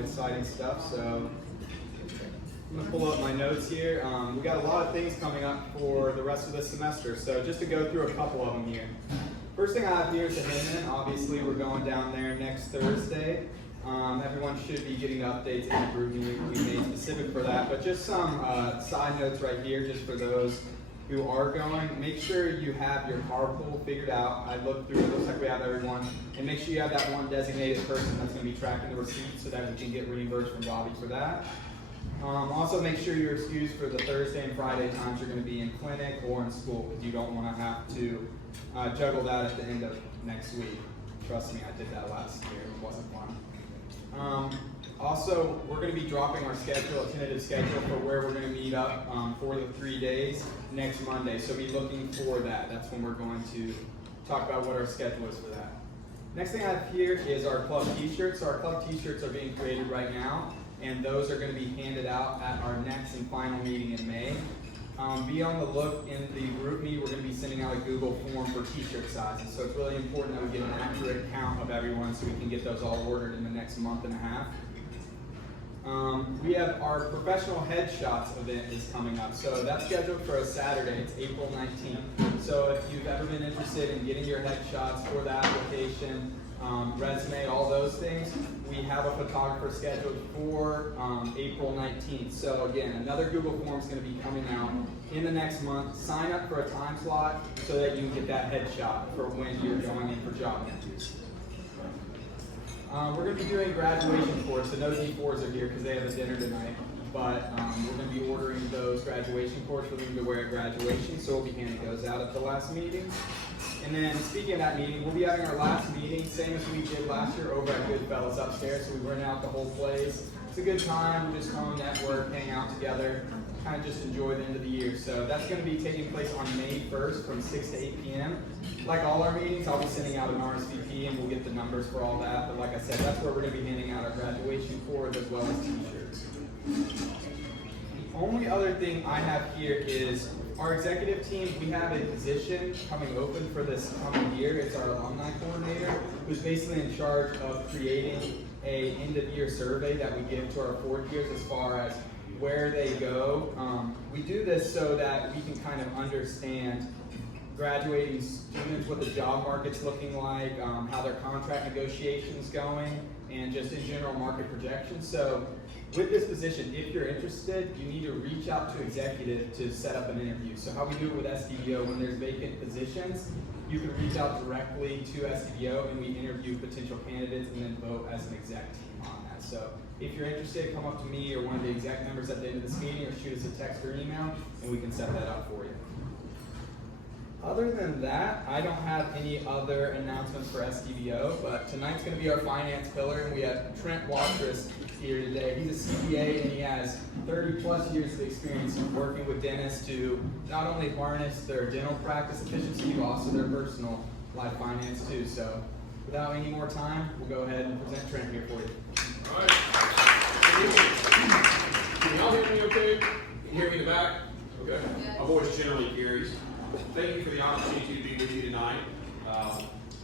of exciting stuff. So I'm going to pull up my notes here. We got a lot of things coming up for the rest of this semester. So just to go through a couple of them here. First thing I have here is the Hinman. Obviously, we're going down there next Thursday. Everyone should be getting updates in the group meeting we made specific for that. But just some side notes right here, just for those who are going. Make sure you have your carpool figured out. I looked through it, looks like we have everyone. And make sure you have that one designated person that's going to be tracking the receipts so that we can get reimbursed from Bobby for that. Also make sure you're excused for the Thursday and Friday times you're going to be in clinic or in school, because you don't want to have to juggle that at the end of next week. Trust me, I did that last year. It wasn't fun. Also, we're going to be dropping our schedule, a tentative schedule for where we're going to meet up for the 3 days next Monday. So be looking for that. That's when we're going to talk about what our schedule is for that. Next thing I have here is our club t-shirts. So our club t-shirts are being created right now, and those are going to be handed out at our next and final meeting in May. Be on the look in the group meet. We're going to be sending out a Google form for t-shirt sizes. So it's really important that we get an accurate count of everyone so we can get those all ordered in the next month and a half. We have our professional headshots event is coming up. So that's scheduled for a Saturday. It's April 19th. So if you've ever been interested in getting your headshots for the application, resume, all those things, we have a photographer scheduled for April 19th. So again, another Google form is going to be coming out in the next month. Sign up for a time slot so that you can get that headshot for when you're going in for job interviews. We're going to be doing graduation course, so no D4s are here because they have a dinner tonight. But we're going to be ordering those graduation course for them to wear at graduation, so we'll be handing those out at the last meeting. And then speaking of that meeting, we'll be having our last meeting, same as we did last year over at Goodfellas upstairs. So we rent out the whole place. It's a good time. We just come network, hang out together, kind of just enjoy the end of the year. So that's going to be taking place on May 1st from 6 to 8 p.m. Like all our meetings, I'll be sending out an RSVP and we'll get the numbers for all that. But like I said, that's where we're going to be handing out our graduation cords as well as t-shirts. The only other thing I have here is our executive team. We have a position coming open for this coming year. It's our alumni coordinator, who's basically in charge of creating a end-of-year survey that we give to our 4th years as far as where they go. We do this so that we can kind of understand graduating students, what the job market's looking like, how their contract negotiations going, and just in general market projections. So with this position, if you're interested, you need to reach out to executive to set up an interview. So how we do it with SDBO, when there's vacant positions, you can reach out directly to SDBO and we interview potential candidates and then vote as an exec team on that. So if you're interested, come up to me or one of the exec members at the end of this meeting or shoot us a text or email and we can set that up for you. Other than that, I don't have any other announcements for SDBO, but tonight's going to be our finance pillar, and we have Trent Watrous here today. He's a CPA, and he has 30 plus years of experience working with dentists to not only harness their dental practice efficiency, but also their personal life finance too. So without any more time, we'll go ahead and present Trent here for you. All right. Can y'all hear me okay? Can you hear me in the back? Okay. My voice generally carries. Thank you for the opportunity to be with you tonight.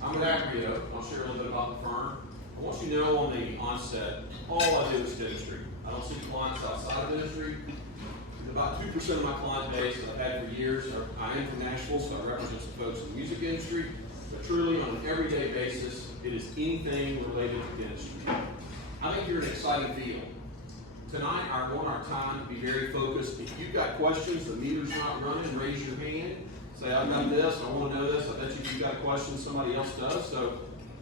I'm with ACREO. I'll share a little bit about the firm. I want you to know on the onset, all I do is dentistry. I don't see clients outside of dentistry. About 2% of my client base that I've had for years I am from Nashville, so I represent some folks in the music industry. But truly, on an everyday basis, it is anything related to dentistry. I think you're in an exciting field. Tonight, I want our time to be very focused. If you've got questions, the meter's not running, raise your hand. Say, I've got this, I want to know this. I bet you if you've got a question, somebody else does. So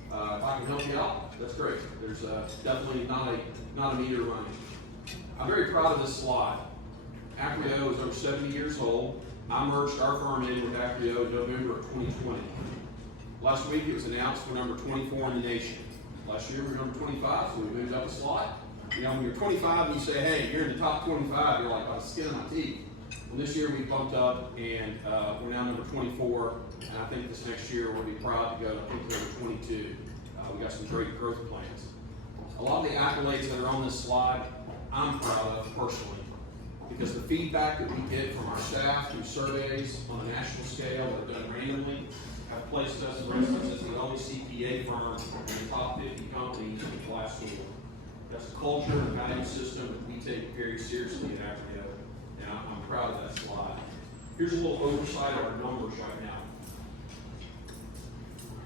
if I can help you out, that's great. There's definitely not a meter running. I'm very proud of this slide. ACREO is over 70 years old. I merged our firm in with ACREO in November of 2020. Last week it was announced we're number 24 in the nation. Last year we were number 25, so we moved up a slot. You know, when you're 25 and you say, hey, you're in the top 25, you're like, by the skin of my teeth. Well, this year we bumped up and we're now number 24, and I think this next year we'll be proud to go, I think, to number 22. We got some great growth plans. A lot of the accolades that are on this slide, I'm proud of personally, because the feedback that we get from our staff through surveys on a national scale that are done randomly have placed us, for instance, as the only CPA firm in the top 50 companies in Glassdoor. That's a culture and value system that we take very seriously at Acrio, and I'm proud of that slide. Here's a little oversight of our numbers right now.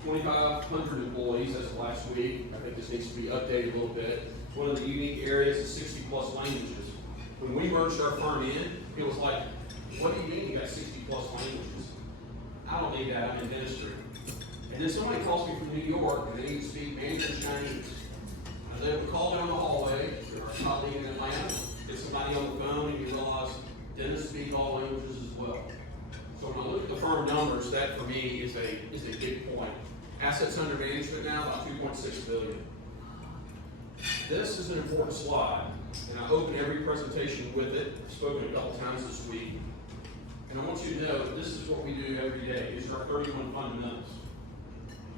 2,500 employees as of last week. I think this needs to be updated a little bit. One of the unique areas is 60 plus languages. When we merged our firm in, it was like, what do you mean you got 60 plus languages? I don't need that, I'm in dentistry. And then somebody calls me from New York and they need to speak Mandarin Chinese. I was able to call down the hallway, or a colleague in Atlanta, get somebody on the phone, and you realize dentists speak all languages as well. So when I look at the firm numbers, that for me is a big point. Assets under management now, about 2.6 billion. This is an important slide, and I open every presentation with it. I've spoken a couple times this week. And I want you to know this is what we do every day. These are our 31 fundamentals.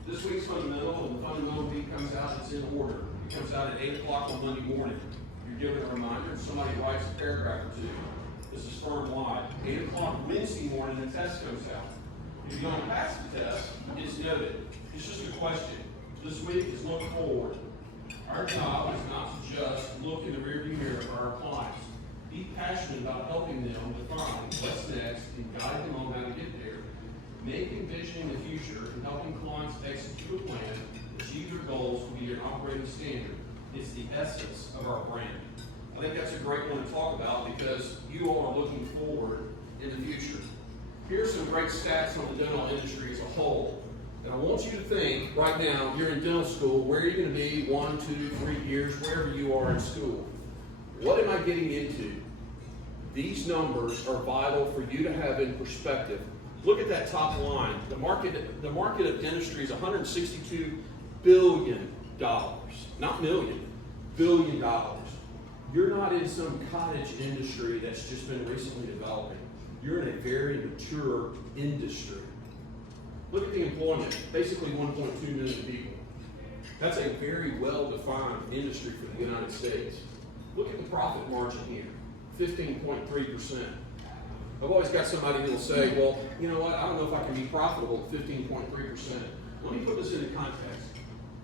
This week's fundamental, when the fundamental week comes out, it's in order. It comes out at 8 o'clock on Monday morning. You're given a reminder, somebody writes a paragraph or two. This is firm-wide. 8 o'clock Wednesday morning, the test goes out. If you don't pass the test, it's noted. It's just a question. This week is look forward. Our job is not to just look in the rearview mirror for our clients. Be passionate about helping them define what's next and guide them on how to get there. Make envisioning the future and helping clients execute a plan, achieve their goals will be your operating standard. It's the essence of our brand. I think that's a great one to talk about because you all are looking forward in the future. Here's some great stats on the dental industry as a whole. And I want you to think, right now, you're in dental school, where are you going to be 1, 2, 3 years, wherever you are in school? What am I getting into? These numbers are vital for you to have in perspective. Look at that top line. The market of dentistry is $162 billion. Not million, $1 billion. You're not in some cottage industry that's just been recently developing. You're in a very mature industry. Look at the employment, basically 1.2 million people. That's a very well-defined industry for the United States. Look at the profit margin here, 15.3%. I've always got somebody who will say, well, you know what, I don't know if I can be profitable at 15.3%. Let me put this into context.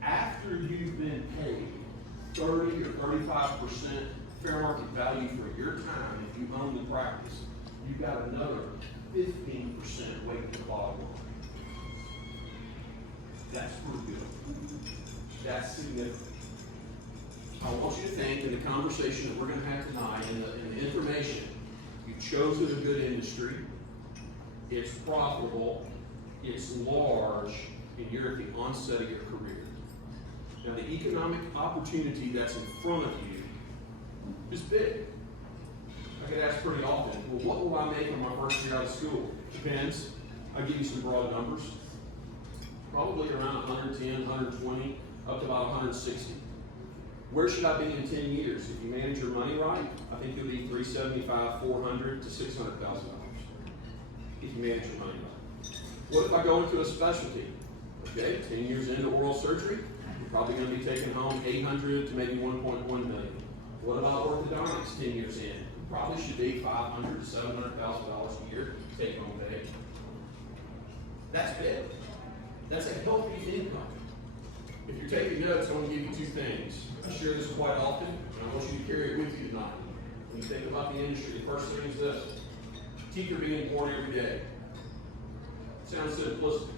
After you've been paid 30 or 35% fair market value for your time, if you own the practice, you've got another 15% weight to the bottom line. That's pretty good. That's significant. I want you to think in the conversation that we're going to have tonight, in the information, you've chosen a good industry, it's profitable, it's large, and you're at the onset of your career. Now, the economic opportunity that's in front of you is big. I get asked pretty often, well, what will I make in my first year out of school? Depends. I'll give you some broad numbers. Probably around 110, 120, up to about 160. Where should I be in 10 years? If you manage your money right, I think you'll be $375,000, $400,000 to $600,000. If you manage your money right. What if I go into a specialty? Okay, 10 years into oral surgery, you're probably going to be taking home $800,000 to maybe $1.1 million. What about orthodontics 10 years in? You probably should be $500,000 to $700,000 a year take home pay. That's big. That's a healthy income. If you're taking notes, I want to give you two things. I share this quite often, and I want you to carry it with you tonight. When you think about the industry, the first thing is this. Teeth are being born every day. Sounds simplistic.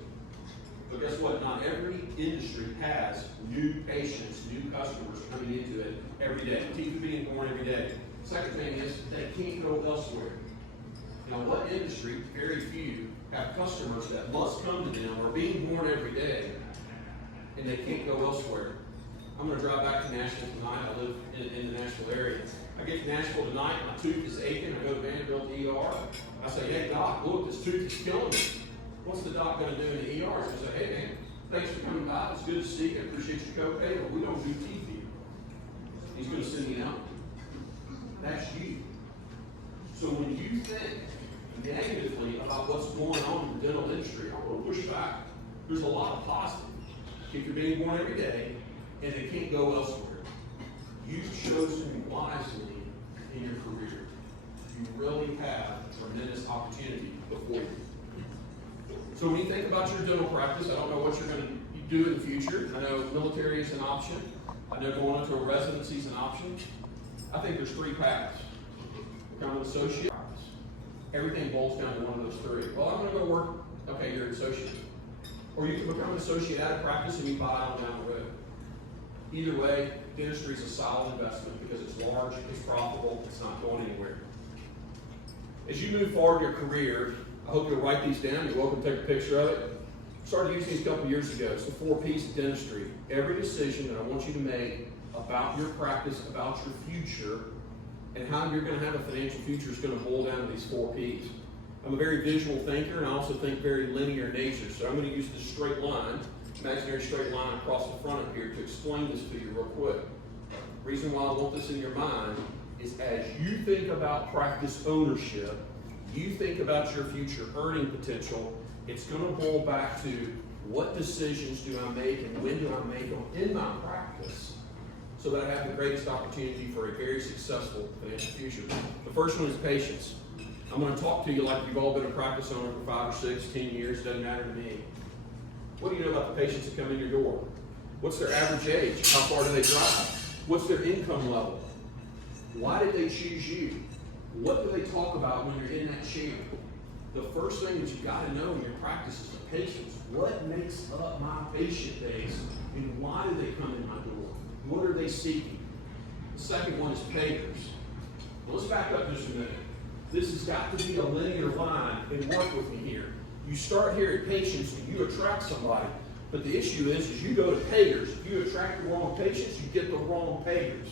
But guess what? Not every industry has new patients, new customers coming into it every day. Teeth are being born every day. Second thing is they can't go elsewhere. Now, what industry, very few, have customers that must come to them or being born every day and they can't go elsewhere. I'm going to drive back to Nashville tonight. I live in the Nashville area. I get to Nashville tonight, my tooth is aching. I go to Vanderbilt ER. I say, hey, doc, look, this tooth is killing me. What's the doc going to do in the ER? He's going to say, hey, man, thanks for coming by. It's good to see you. I appreciate your copay, but we don't do teeth here. He's going to send me out. That's you. So when you think negatively about what's going on in the dental industry, I want to push back. There's a lot of positive. If you're being born every day and they can't go elsewhere, you've chosen wisely in your career. You really have a tremendous opportunity before you. So when you think about your dental practice, I don't know what you're going to do in the future. I know military is an option. I know going into a residency is an option. I think there's 3 paths. Become an associate. Everything boils down to one of those 3. Well, I'm going to go work. Okay, you're an associate. Or you can become an associate out of practice and you buy on down the road. Either way, dentistry is a solid investment because it's large, it's profitable, it's not going anywhere. As you move forward in your career, I hope you'll write these down. You're welcome to take a picture of it. Started using these a couple years ago. It's the 4 P's of dentistry. Every decision that I want you to make about your practice, about your future, and how you're going to have a financial future is going to boil down to these 4 P's. I'm a very visual thinker, and I also think very linear in nature. So I'm going to use this straight line, imaginary straight line across the front of here to explain this to you real quick. The reason why I want this in your mind is as you think about practice ownership, you think about your future earning potential, it's going to boil back to what decisions do I make and when do I make them in my practice so that I have the greatest opportunity for a very successful financial future. The first one is patience. I'm going to talk to you like you've all been a practice owner for 5 or 6, 10 years, doesn't matter to me. What do you know about the patients that come in your door? What's their average age? How far do they drive? What's their income level? Why did they choose you? What do they talk about when you're in that chair? The first thing that you got to know in your practice is the patients. What makes up my patient base and why do they come in my door? What are they seeking? The second one is payers. Well, let's back up just a minute. This has got to be a linear line and work with me here. You start here at patients and you attract somebody, but the issue is you go to payers. If you attract the wrong patients, you get the wrong payers.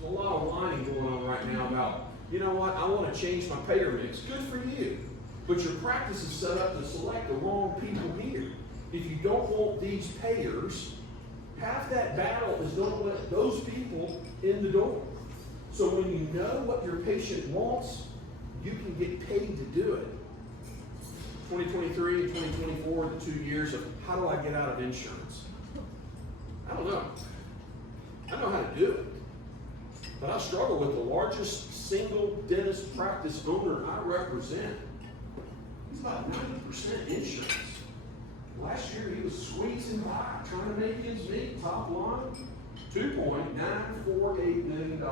There's a lot of whining going on right now about, you know what, I want to change my payer mix. Good for you. But your practice is set up to select the wrong people here. If you don't want these payers, half that battle is going to let those people in the door. So when you know what your patient wants, you can get paid to do it. 2023 and 2024 are the 2 years of how do I get out of insurance? I don't know. I know how to do it. But I struggle with the largest single dentist practice owner I represent. He's about 90% insurance. Last year he was squeezing by, trying to make ends meet. Top line, $2.948 million.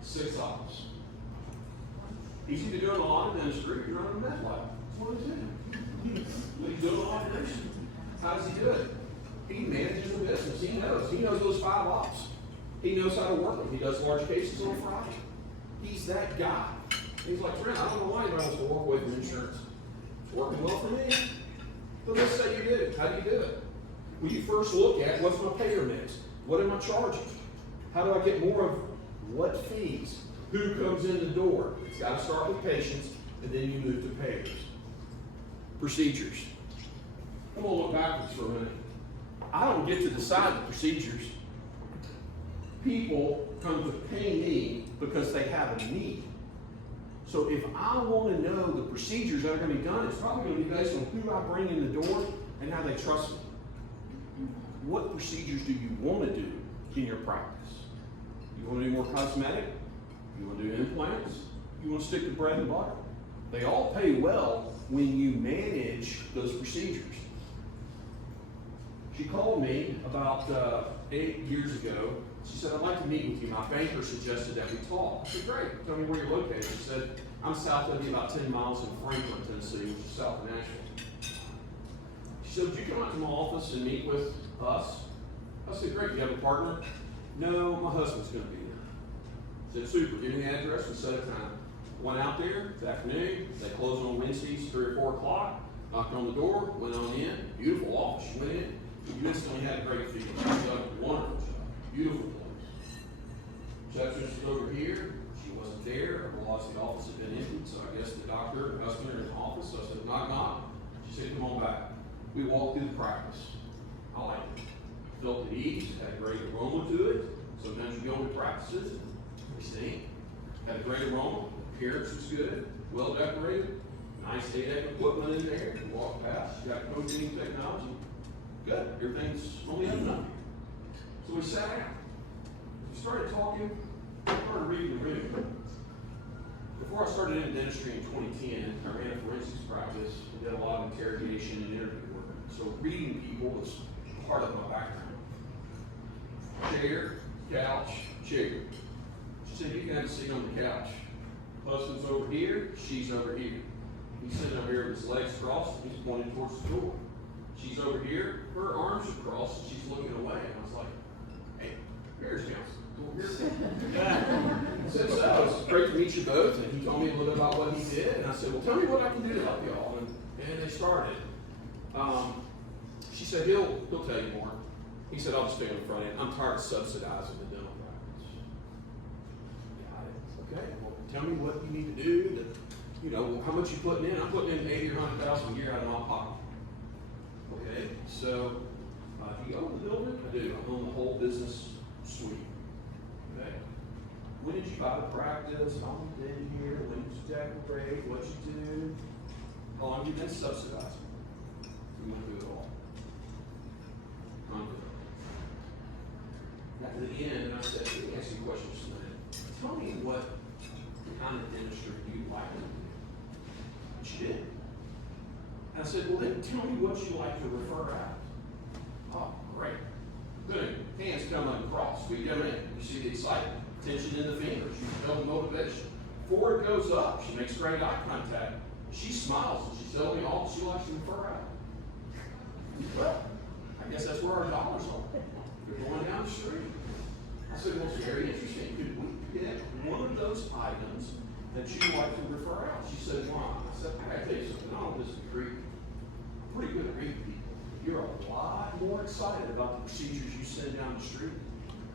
6 offices. Easy to do in a lot of dentistry. You're running a med lab. That's what he's doing. He's doing a lot of nursing. How does he do it? He manages the business. He knows. He knows those 5 ops. He knows how to work them. He does large cases on Friday. He's that guy. He's like, Trent, I don't know why anybody wants to walk away from insurance. It's working well for me. But let's say you do. How do you do it? Well, you first look at what's my payer mix? What am I charging? How do I get more of what fees? Who comes in the door? It's got to start with patients, and then you move to payers. Procedures. I'm going to look backwards for a minute. I don't get to decide the procedures. People come to pay me because they have a need. So if I want to know the procedures that are going to be done, it's probably going to be based on who I bring in the door and how they trust me. What procedures do you want to do in your practice? You want to do more cosmetic? You want to do implants? You want to stick to bread and butter? They all pay well when you manage those procedures. She called me about 8 years ago. She said, I'd like to meet with you. My banker suggested that we talk. I said, great. Tell me where you're located. She said, I'm south of you, about 10 miles in Franklin, Tennessee, which is south of Nashville. She said, would you come out to my office and meet with us? I said, great. You have a partner? No, my husband's going to be there. I said, super. Give me the address and set a time. Went out there this afternoon. They close on Wednesdays, 3 or 4 o'clock. Knocked on the door, went on in. Beautiful office. She went in. You instantly had a great feeling. She done a wonderful job. Beautiful place. Receptionist was over here. She wasn't there. I realized the office had been empty, so I guess the doctor and husband are in the office. So I said, knock, knock. She said, come on back. We walked through the practice. I liked it. Felt at ease, had a great aroma to it. Sometimes you go to practices, we stink. Had a great aroma, appearance was good, well decorated, nice 8-deck equipment in there. You walk past, you got coaching technology. Good, everything's only up enough. So we sat down. We started talking, started reading the room. Before I started in dentistry in 2010, I ran a forensics practice and did a lot of interrogation and interview work. So reading people was part of my background. chair, couch, chair. She said, you can have a seat on the couch. Husband's over here, she's over here. He's sitting over here with his legs crossed, and he's pointing towards the door. She's over here, her arms are crossed, and she's looking away. And I was like, hey, marriage counselor. I said, so it's great to meet you both. And he told me a little bit about what he did. And I said, well, tell me what I can do to help y'all. And they started. She said, he'll tell you more. He said, I'll just stay on the front end. I'm tired of subsidizing the dental practice. Got it. Okay, well, tell me what you need to do to, you know, how much you putting in. I'm putting in $80,000 or $100,000 a year out of my pocket. Okay, so do you own the building? I do. I own the whole business suite. Okay. When did you buy the practice? How long you been here? When did you decorate? What you do? How long have you been subsidizing? We went through it all. Got to the end, and I said, let me ask you a question just a minute. Tell me what kind of dentistry you like to do. She did. And I said, well, then tell me what you like to refer out. Oh, great. Good. Hands come uncrossed. We come in. You see the excitement, tension in the fingers. You feel the motivation. Before it goes up, she makes great eye contact. She smiles and she's telling me all she likes to refer out. Well, I guess that's where our dollars are. They're going down the street. I said, well, it's very interesting. Could we pick one of those items that you like to refer out? She said, why? I said, I gotta tell you something. I don't know this is Greek. I'm pretty good at reading people. You're a lot more excited about the procedures you send down the street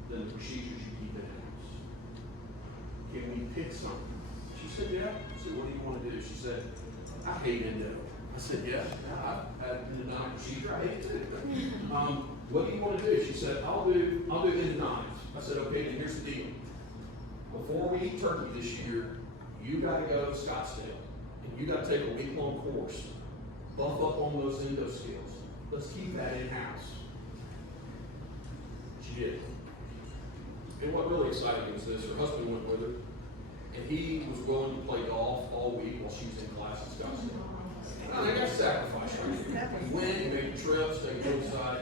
than the procedures you keep in house. Can we pick something? She said, yeah. I said, what do you want to do? She said, I hate endo. I said, yeah, I've had an endodontic procedure. I hate it too. What do you want to do? She said, I'll do endodontics. I said, okay, then here's the deal. Before we eat turkey this year, you got to go to Scottsdale, and you got to take a week-long course. Buff up on those endo skills. Let's keep that in-house. She did. And what really excited me was this. Her husband went with her, and he was willing to play golf all week while she was in class at Scottsdale. Now, they got sacrifice. He went, he made trips, they go inside.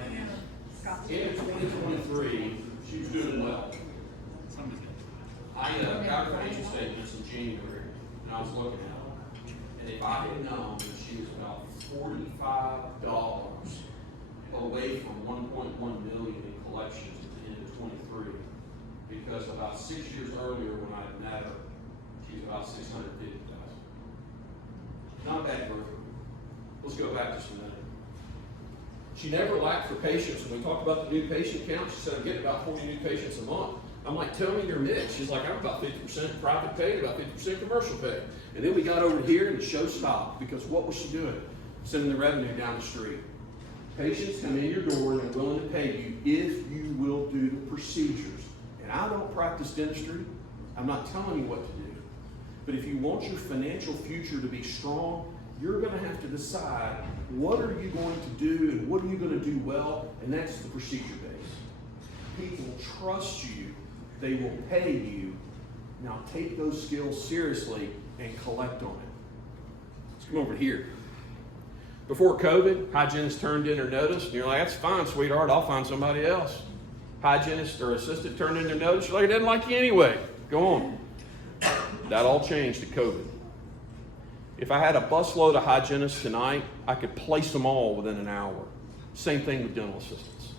In 2023, she was doing well. I got her financial statements in January, and I was looking at them. And if I had known that she was about $45 away from $1.1 million in collections at the end of 23, because about 6 years earlier when I had met her, she was about $650,000. Not a bad growth. Let's go back just a minute. She never lacked for patients. When we talked about the new patient count, she said, I'm getting about 40 new patients a month. I'm like, tell me your mix. She's like, I'm about 50% private pay, about 50% commercial pay. And then we got over here and the show stopped because what was she doing? Sending the revenue down the street. Patients come in your door and they're willing to pay you if you will do the procedures. And I don't practice dentistry. I'm not telling you what to do. But if you want your financial future to be strong, you're going to have to decide what are you going to do and what are you going to do well, and that's the procedure base. People trust you. They will pay you. Now take those skills seriously and collect on it. Let's come over here. Before COVID, hygienist turned in her notice, and you're like, that's fine, sweetheart, I'll find somebody else. Hygienist or assistant turned in their notice, you're like, it doesn't like you anyway. Go on. That all changed at COVID. If I had a busload of hygienists tonight, I could place them all within an hour. Same thing with dental assistants.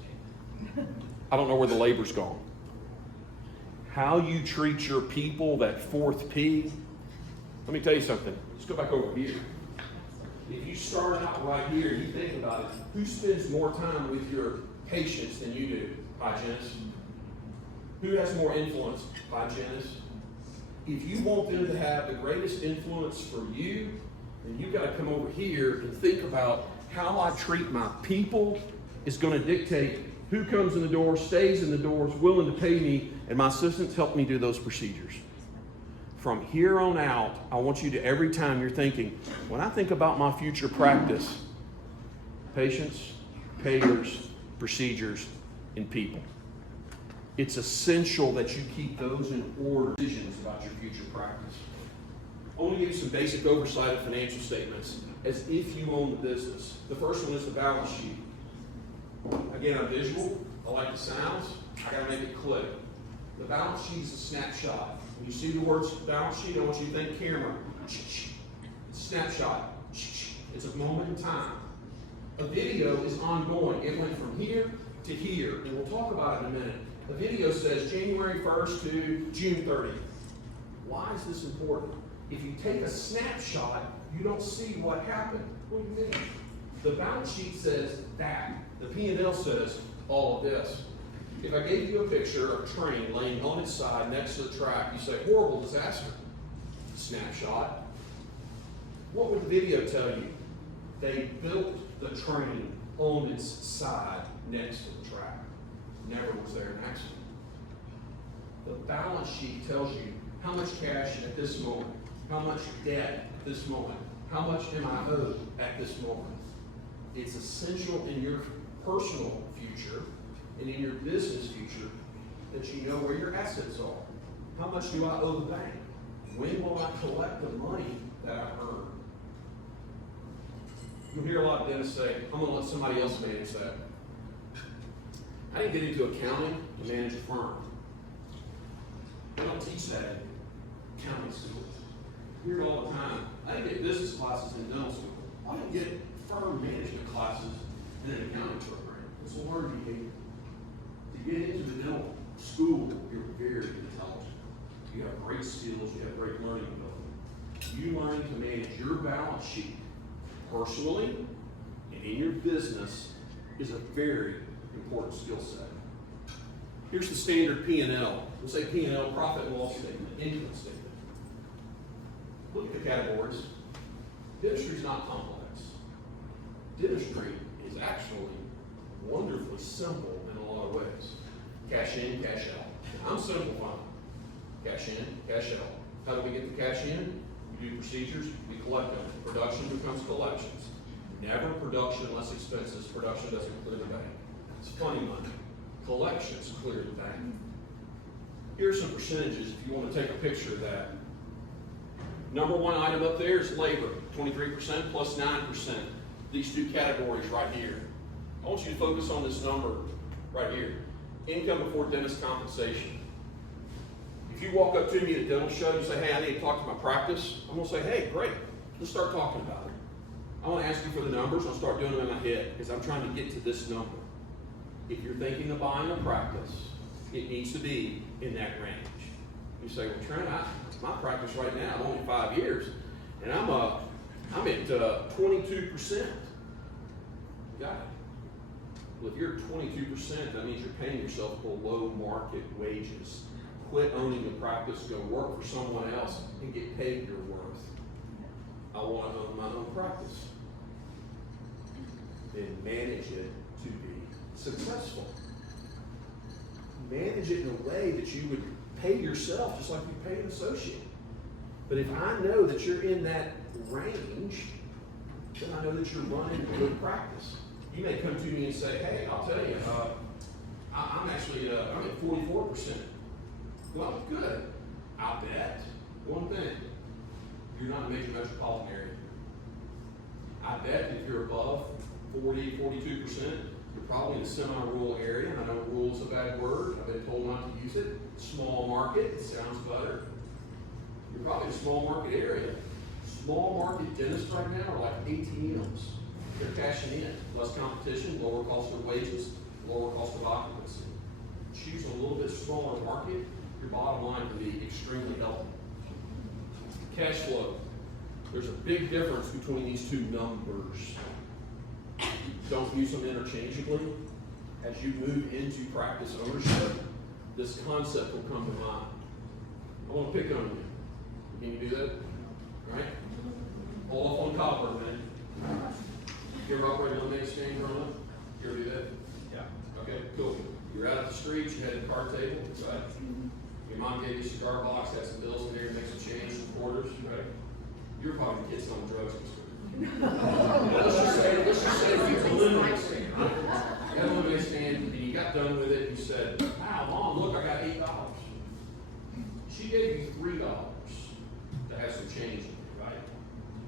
I don't know where the labor's gone. How you treat your people, that fourth P. Let me tell you something. Let's go back over here. If you start out right here, you think about it. Who spends more time with your patients than you do? Hygienists. Who has more influence? Hygienists. If you want them to have the greatest influence for you, then you've got to come over here and think about how I treat my people is going to dictate who comes in the door, stays in the door, is willing to pay me, and my assistants help me do those procedures. From here on out, I want you to, every time you're thinking, when I think about my future practice, patients, payers, procedures, and people. It's essential that you keep those in order. Decisions about your future practice. I want to give you some basic oversight of financial statements as if you own the business. The first one is the balance sheet. Again, I'm visual. I like the sounds, I gotta make it click. The balance sheet is a snapshot. When you see the words balance sheet, I want you to think camera. Snapshot. It's a moment in time. A video is ongoing. It went from here to here, and we'll talk about it in a minute. A video says January 1st to June 30th. Why is this important? If you take a snapshot, you don't see what happened. What do you mean? The balance sheet says that. The P&L says all of this. If I gave you a picture of a train laying on its side next to the track, you say, horrible disaster. Snapshot. What would the video tell you? They built the train on its side next to the track. Never was there an accident. The balance sheet tells you how much cash at this moment, how much debt at this moment, how much am I owed at this moment. It's essential in your personal future and in your business future that you know where your assets are. How much do I owe the bank? When will I collect the money that I've earned? You'll hear a lot of dentists say, I'm going to let somebody else manage that. I didn't get into accounting to manage a firm. They don't teach that in accounting school. You hear it all the time. I didn't get business classes in dental school. I didn't get firm management classes in an accounting program. It's a learning behavior. To get into the dental school, you're very intelligent. You have great skills, you have great learning ability. You learn to manage your balance sheet personally and in your business is a very important skill set. Here's the standard P&L. We'll say P&L, profit and loss statement, income statement. Look at the categories. Dentistry is not complex. Dentistry is actually wonderfully simple in a lot of ways. Cash in, cash out. I'm simplifying. Cash in, cash out. How do we get the cash in? We do procedures, we collect them. Production becomes collections. Never production less expenses. Production doesn't clear the bank. It's funny money. Collections clear the bank. Here's some percentages if you want to take a picture of that. Number one item up there is labor, 23% plus 9%. These two categories right here. I want you to focus on this number right here. Income before dentist compensation. If you walk up to me at a dental show and you say, hey, I need to talk to my practice, I'm going to say, hey, great, let's start talking about it. I want to ask you for the numbers. I'll start doing them in my head because I'm trying to get to this number. If you're thinking of buying a practice, it needs to be in that range. You say, well, Trent, my practice right now, I'm only 5 years, and I'm at 22%. Got it. Well, if you're at 22%, that means you're paying yourself below market wages. Quit owning the practice, go work for someone else, and get paid your worth. I want to own my own practice. Then manage it to be successful. Manage it in a way that you would pay yourself just like you pay an associate. But if I know that you're in that range, then I know that you're running a good practice. You may come to me and say, hey, I'll tell you, I'm actually I'm at 44%. Well, good. I bet one thing, you're not in a major metropolitan area. I bet if you're above 40, 42%, you're probably in a semi-rural area, and I know rural is a bad word. I've been told not to use it. Small market, it sounds better. You're probably in a small market area. Small market dentists right now are like ATMs. They're cashing in. Less competition, lower cost of wages, lower cost of occupancy. Choose a little bit smaller market, your bottom line can be extremely healthy. Cash flow. There's a big difference between these two numbers. Don't use them interchangeably. As you move into practice ownership, this concept will come to mind. I want to pick on you. Can you do that? All right? Hold off on copper, man. You ever operate a lemonade stand growing up? You ever do that? Yeah. Okay, cool. You're out at the street, you had a card table, right? Your mom gave you a cigar box, had some bills in there, make some change, some quarters, right? You're probably the kids on drugs. Let's just say you had a lemonade stand, right? You had a lemonade stand, and you got done with it, and you said, wow, Mom, look, I got $8. She gave you $3 to have some change in it, right?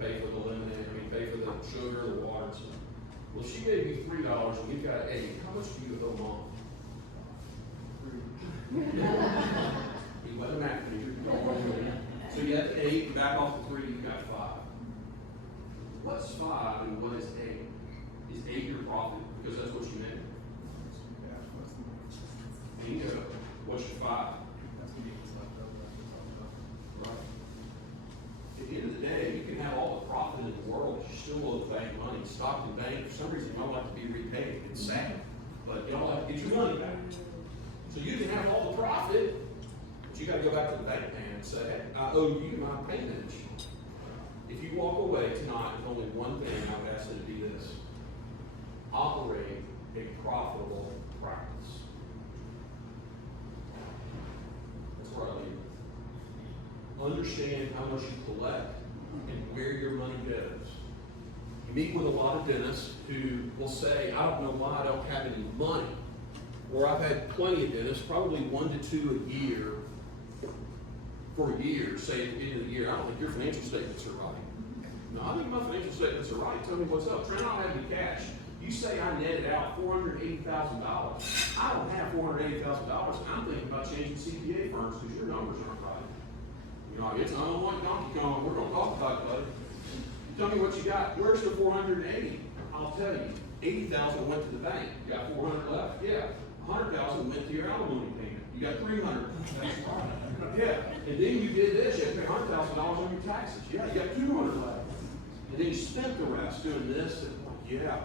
Pay for the lemonade, pay for the sugar, the water, and stuff. Well, she gave you $3 and you got $8. How much do you owe Mom? back off the 3, you've got 5. What's 5 and what is 8? Is 8 your profit? Because that's what you made. Bingo. What's your 5? Right. At the end of the day, you can have all the profit in the world, but you still owe the bank money. Stockton Bank, for some reason, y'all like to be repaid. It's sad, but y'all have to get your money back. So you can have all the profit, but you got to go back to the bank and say, hey, I owe you my payment. If you walk away tonight with only one thing, I would ask it to be this: operate a profitable practice. That's where I leave it. Understand how much you collect and where your money goes. You meet with a lot of dentists who will say, I don't know why I don't have any money. Or I've had plenty of dentists, probably 1 to 2 a year, for years, say at the end of the year, I don't think your financial statements are right. No, I think my financial statements are right. Tell me what's up. Trent, I don't have any cash. You say I netted out $480,000. I don't have $480,000. I'm thinking about changing CPA firms because your numbers aren't right. You know, it's unlike Donkey Kong. We're going to talk about it, buddy. Tell me what you got. Where's the 480? I'll tell you. 80,000 went to the bank. You got 400 left? Yeah. 100,000 went to your alimony payment. You got 300. That's right. Yeah. And then you did this. You had to pay $100,000 on your taxes. Yeah. You got 200 left. And then you spent the rest doing this. And yeah.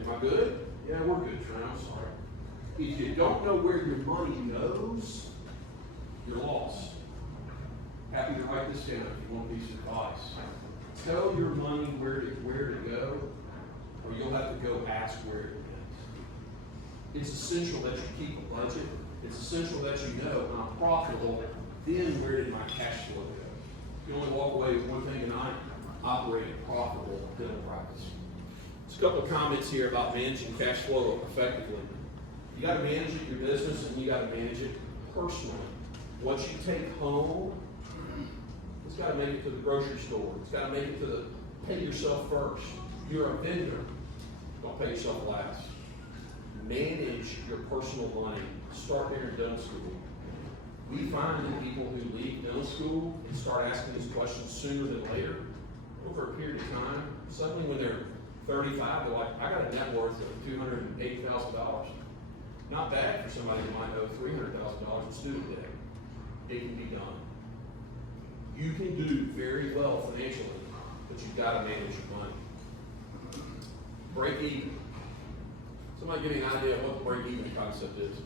Am I good? Yeah, we're good, Trent. I'm sorry. If you don't know where your money goes, you're lost. Happy to write this down if you want a piece of advice. Tell your money where to go, or you'll have to go ask where it is. It's essential that you keep a budget. It's essential that you know when I'm profitable, then where did my cash flow go? You only walk away with one thing tonight: operate a profitable dental practice. There's a couple of comments here about managing cash flow effectively. You got to manage it, your business, and you got to manage it personally. What you take home, it's got to make it to the grocery store. It's got to make it to the, pay yourself first. You're a vendor. Don't pay yourself last. Manage your personal money. Start there in dental school. We find that people who leave dental school and start asking these questions sooner than later, over a period of time, suddenly when they're 35, they're like, I got a net worth of $280,000. Not bad for somebody who might owe $300,000 in student debt. It can be done. You can do very well financially, but you've got to manage your money. Break even. Somebody give me an idea of what the break even concept is.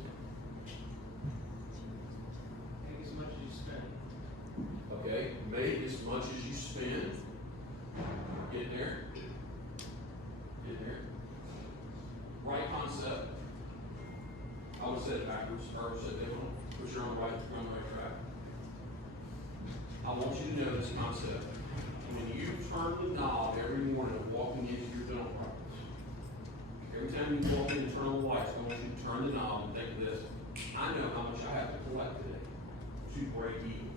Make as much as you spend. Okay, make as much as you spend. Getting there. Getting there. Right concept. I would say it backwards, or say it on, but you're on the right track. I want you to know this concept. When you turn the knob every morning of walking into your dental practice, every time you walk in and turn on the lights, I want you to turn the knob and think of this. I know how much I have to collect today to break even.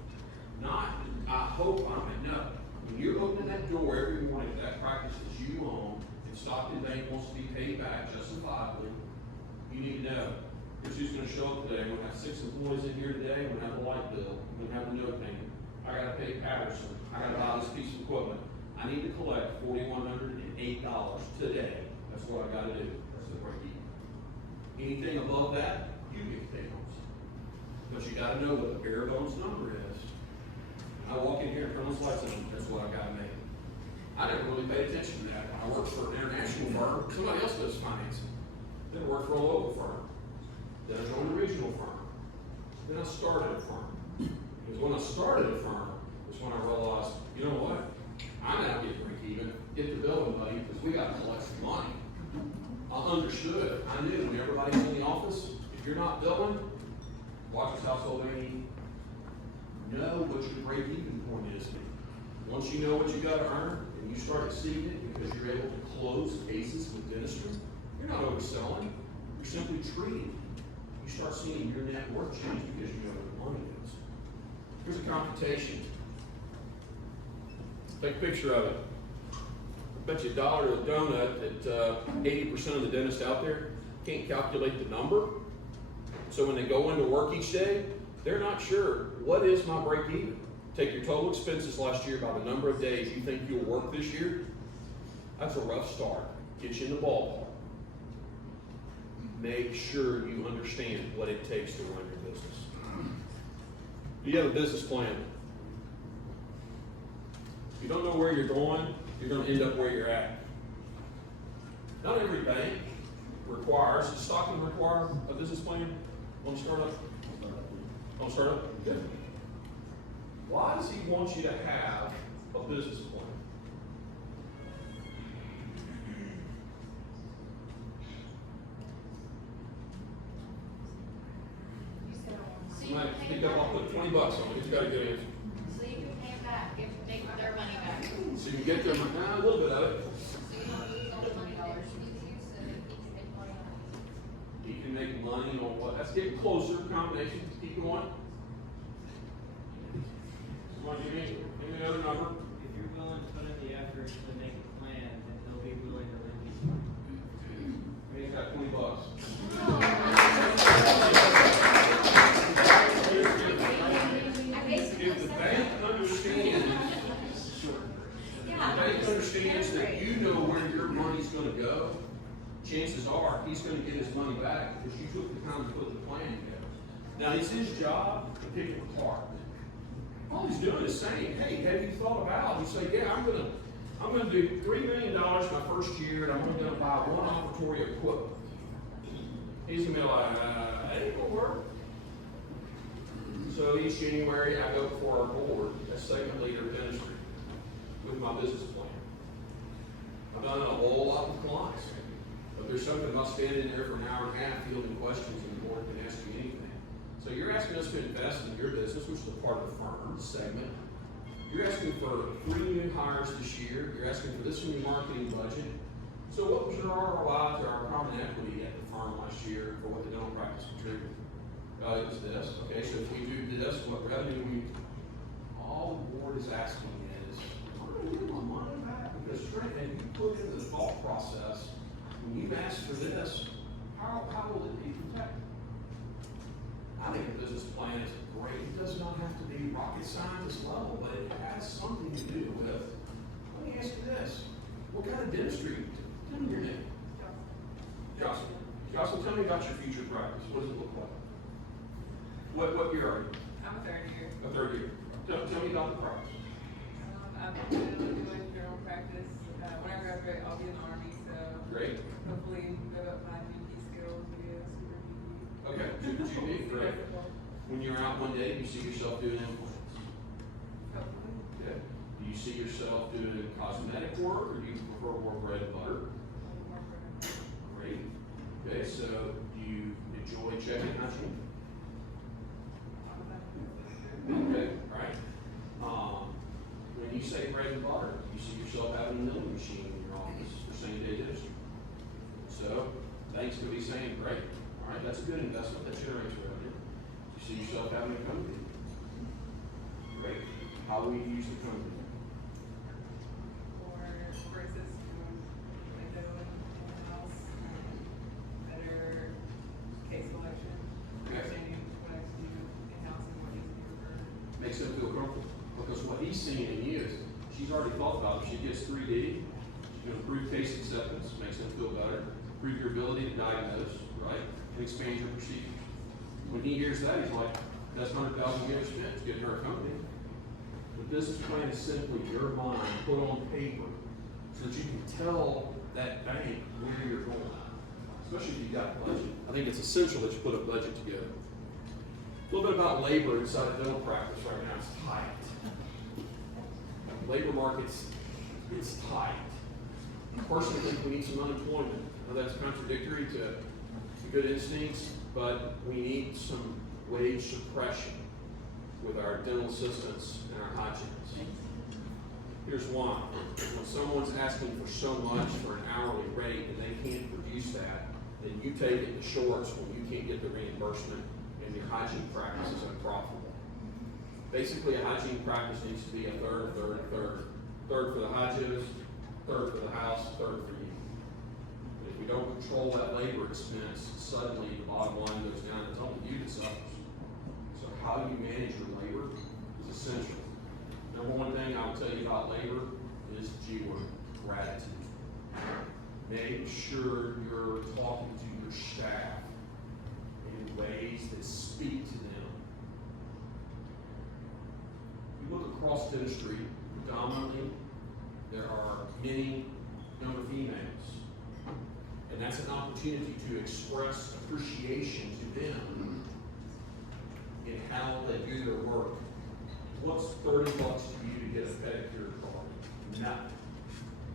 Not, I hope I'm at no. When you're opening that door every morning at that practice that you own, and Stockton Bank wants to be paid back justifiably, you need to know. Here's who's going to show up today. We're going to have 6 employees in here today. We're going to have a light bill. We're going to have a note payment. I got to pay Patterson. I got to buy this piece of equipment. I need to collect $4,108 today. That's what I got to do. That's the break even. Anything above that, you get paid on. But you got to know what the bare bones number is. I walk in here and turn those lights on. That's what I got to make. I never really paid attention to that. I worked for an international firm. Somebody else does financing. Then I worked for a local firm. Then I joined a regional firm. Then I started a firm. Because when I started a firm, was when I realized, you know what? I now get break even, get the billing money, because we got to collect some money. I understood. I knew when everybody's in the office, if you're not billing, watch this household ain't. Know what your break even point is. Once you know what you got to earn, and you start exceeding it because you're able to close cases with dentistry, you're not overselling. You're simply treating. You start seeing your net worth change because you know where the money is. Here's a computation. Take a picture of it. I bet you $1 a donut that 80% of the dentists out there can't calculate the number. So when they go into work each day, they're not sure, what is my break even? Take your total expenses last year by the number of days you think you'll work this year. That's a rough start. Get you in the ballpark. Make sure you understand what it takes to run your business. Do you have a business plan? If you don't know where you're going, you're going to end up where you're at. Not every bank requires, does Stockton require a business plan on startup? On startup? Good. Why does he want you to have a business plan? I'll put $20 on it. He's got a good answer. So you can pay it back, give their money back. So you can get their money, a little bit of it. So you don't lose all the money dollars you use, so that you can make money on it. You can make money on what? That's getting closer. Combinations. Keep going. What do you mean? Any other number? If you're willing to put in the effort to make a plan, then they'll be willing to lend you money. He's got $20. If the bank understands, the bank understands that you know where your money's going to go, chances are he's going to get his money back because you took the time to put the plan together. Now it's his job to pick it apart. All he's doing is saying, "Hey, have you thought about?" You say, "Yeah, I'm going to do $3 million my first year, and I'm going to buy one operatory equipment." He's going to be like, "That ain't going to work." So each January, I go before our board as segment leader of dentistry with my business plan. I've done a whole lot with clients. But there's something about standing there for an hour and a half fielding questions, and the board can ask you anything. So you're asking us to invest in your business, which is a part of the firm segment. You're asking for 3 new hires this year. You're asking for this new marketing budget. So what was your ROI to our common equity at the firm last year for what the dental practice contributed? It was this. Okay, so if we do this, what revenue all the board is asking is, am I going to get my money back? Because and you put into the thought process, when you've asked for this, how will it be protected? I think a business plan is great. It does not have to be rocket scientist level, but it has something to do with, let me ask you this, what kind of dentistry? Tell me your name. Jocelyn. Jocelyn, tell me about your future practice. What does it look like? What year are you? I'm a third year. A third year. Tell me about the practice. I'm doing general practice. When I graduate, I'll be in the Army, so Great. hopefully build up my GP skills, be a super GP. Okay, super GP, great. When you're out one day, do you see yourself doing implants? Hopefully. Okay. Do you see yourself doing cosmetic work, or do you prefer more bread and butter? Great. Okay, so do you enjoy checking hygiene? Okay, right. When you say bread and butter, you see yourself having a milling machine in your office for same-day dentistry. So, banks could be saying, great, all right, that's a good investment, that generates revenue. You see yourself having a company. Great. How will you use the company? For braces, like in-house, better case selection, understanding what I can do in-house and what needs to be referred. Makes them feel comfortable. Because what he's seeing in you is, she's already thought about it. She gets 3D, she's going to improve case acceptance, makes them feel better, improve your ability to diagnose, right, and expand your procedures. When he hears that, he's like, that's $100,000 spent to get her a company. The business plan is simply your mind put on paper so that you can tell that bank where you're going, especially if you've got a budget. I think it's essential that you put a budget together. A little bit about labor inside the dental practice right now. It's tight. Labor markets, it's tight. I personally think we need some unemployment. I know that's contradictory to good instincts, but we need some wage suppression with our dental assistants and our hygienists. Here's why. When someone's asking for so much for an hourly rate and they can't produce that, then you take it to shorts when you can't get the reimbursement and your hygiene practice is unprofitable. Basically, a hygiene practice needs to be a third, a third, a third. Third for the hygienist, third for the house, third for you. But if we don't control that labor expense, suddenly the bottom line goes down. It's only you that suffers. So how you manage your labor is essential. want to tell you about labor is G word, gratitude. Make sure you're talking to your staff in ways that speak to them. You look across dentistry, predominantly, there are many younger females. And that's an opportunity to express appreciation to them in how they do their work. What's $30 to you to get a pedicure card? Nothing.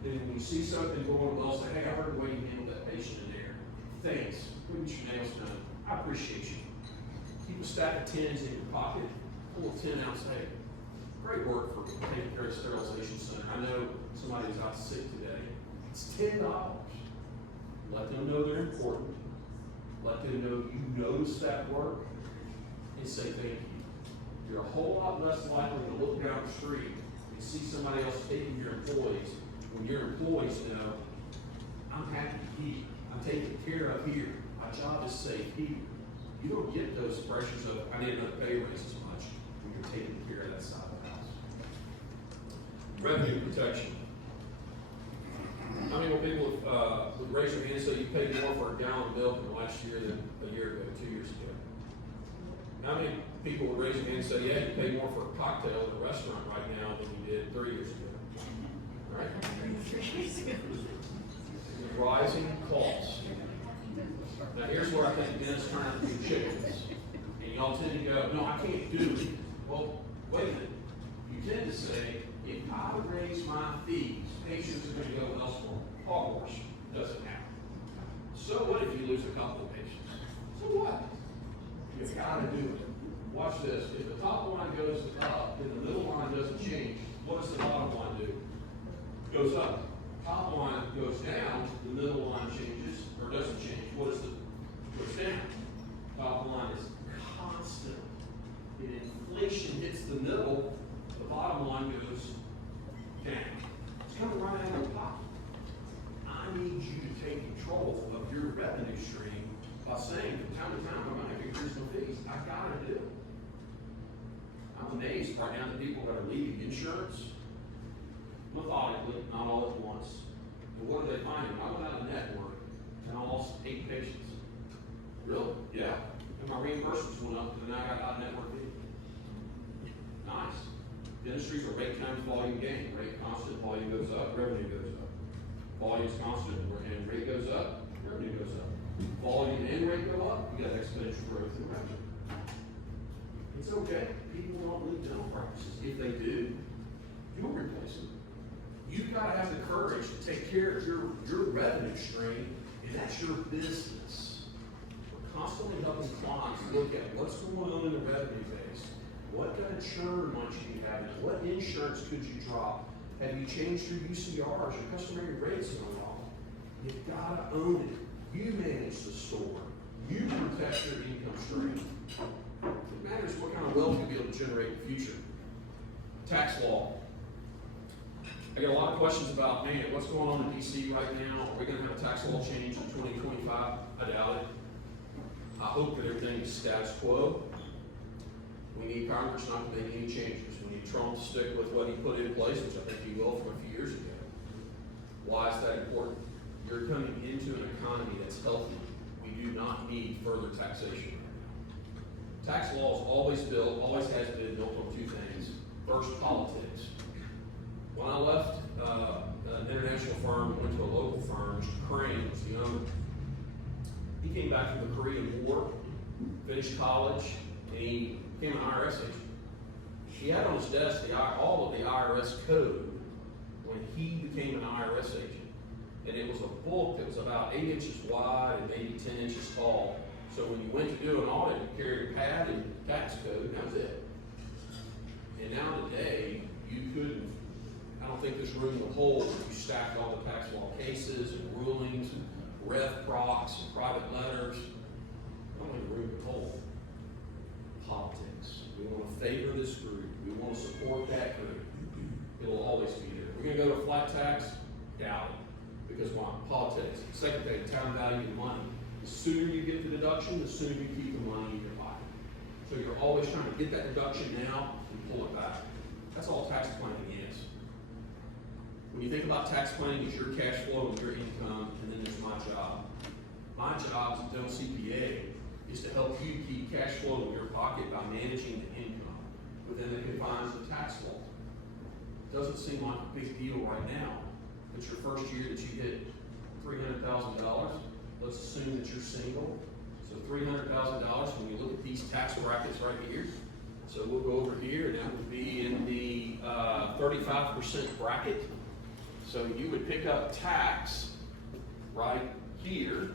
Then when you see something going well, say, hey, I heard the way you handled that patient in there. Thanks. Go get your nails done. I appreciate you. Keep a stack of 10s in your pocket. Pull a 10-ounce. Hey, great work for taking care of the sterilization center. I know somebody's out sick today. It's $10. Let them know they're important. Let them know you notice that work and say thank you. You're a whole lot less likely to look down the street and see somebody else taking your employees when your employees know, I'm happy here. I'm taken care of here. My job is safe here. You don't get those pressures of, I need another pay raise as much when you're taking care of that side of the house. Revenue protection. How many more people would raise your hand and say you paid more for a gallon of milk in the last year than a year ago, 2 years ago? How many people would raise your hand and say, yeah, you pay more for a cocktail at a restaurant right now than you did 3 years ago? Right? Rising costs. Now here's where I think dentists turn out to be chickens. And y'all tend to go, no, I can't do it. Well, wait a minute. You tend to say, if I raise my fees, patients are going to go elsewhere. Hogwash doesn't happen. So what if you lose a couple of patients? So what? You've got to do it. Watch this. If the top line goes up and the middle line doesn't change, what does the bottom line do? It goes up. Top line goes down, the middle line changes, or doesn't change. What is the goes down? Top line is constant. If inflation hits the middle, the bottom line goes down. It's going to run out of pocket. I need you to take control of your revenue stream by saying from time to time, I'm going to increase my fees. I got to do it. I'm amazed right now the people that are leaving insurance methodically, not all at once. And what are they finding? I went out of the network and I lost 8 patients. Really? Yeah. And my reimbursements went up and then I got out of network fee. Nice. Dentistry's a rate times volume game. Rate constant, volume goes up, revenue goes up. Volume's constant and rate goes up, revenue goes up. Volume and rate go up, you got exponential growth in revenue. It's okay. People don't leave dental practices. If they do, you'll replace them. You've got to have the courage to take care of your revenue stream, and that's your business. We're constantly helping clients look at what's going on in the revenue base. What kind of churn might you be having? What insurance could you drop? Have you changed your UCRs, your customary rates in a while? You've got to own it. You manage the store. You protect your income stream. It matters what kind of wealth you'll be able to generate in the future. Tax law. I get a lot of questions about, man, what's going on in DC right now? Are we going to have a tax law change in 2025? I doubt it. I hope that everything is status quo. We need Congress not to make any changes. We need Trump to stick with what he put in place, which I think he will from a few years ago. Why is that important? You're coming into an economy that's healthy. We do not need further taxation. Tax law is always has been built on 2 things. First, politics. When I left an international firm and went to a local firm, Mr. Crane was the owner. He came back from the Korean War, finished college, and he became an IRS agent. He had on his desk all of the IRS code when he became an IRS agent. And it was a book that was about 8 inches wide and maybe 10 inches tall. So when you went to do an audit, you carried a pad and tax code, and that was it. And now today, you couldn't, I don't think this room will hold if you stacked all the tax law cases and rulings and rev procs and private letters. I don't think the room can hold. Politics. We want to favor this group. We want to support that group. It'll always be there. We're going to go to a flat tax? Doubt it. Because why? Politics. Second thing, time value of money. The sooner you get the deduction, the sooner you keep the money in your pocket. So you're always trying to get that deduction now and pull it back. That's all tax planning is. When you think about tax planning, it's your cash flow and your income, and then there's my job. My job as a dental CPA is to help you keep cash flow in your pocket by managing the income within the confines of tax law. It doesn't seem like a big deal right now, but your first year that you hit $300,000, let's assume that you're single. So $300,000, when you look at these tax brackets right here, so we'll go over here, and that would be in the 35% bracket. So you would pick up tax right here.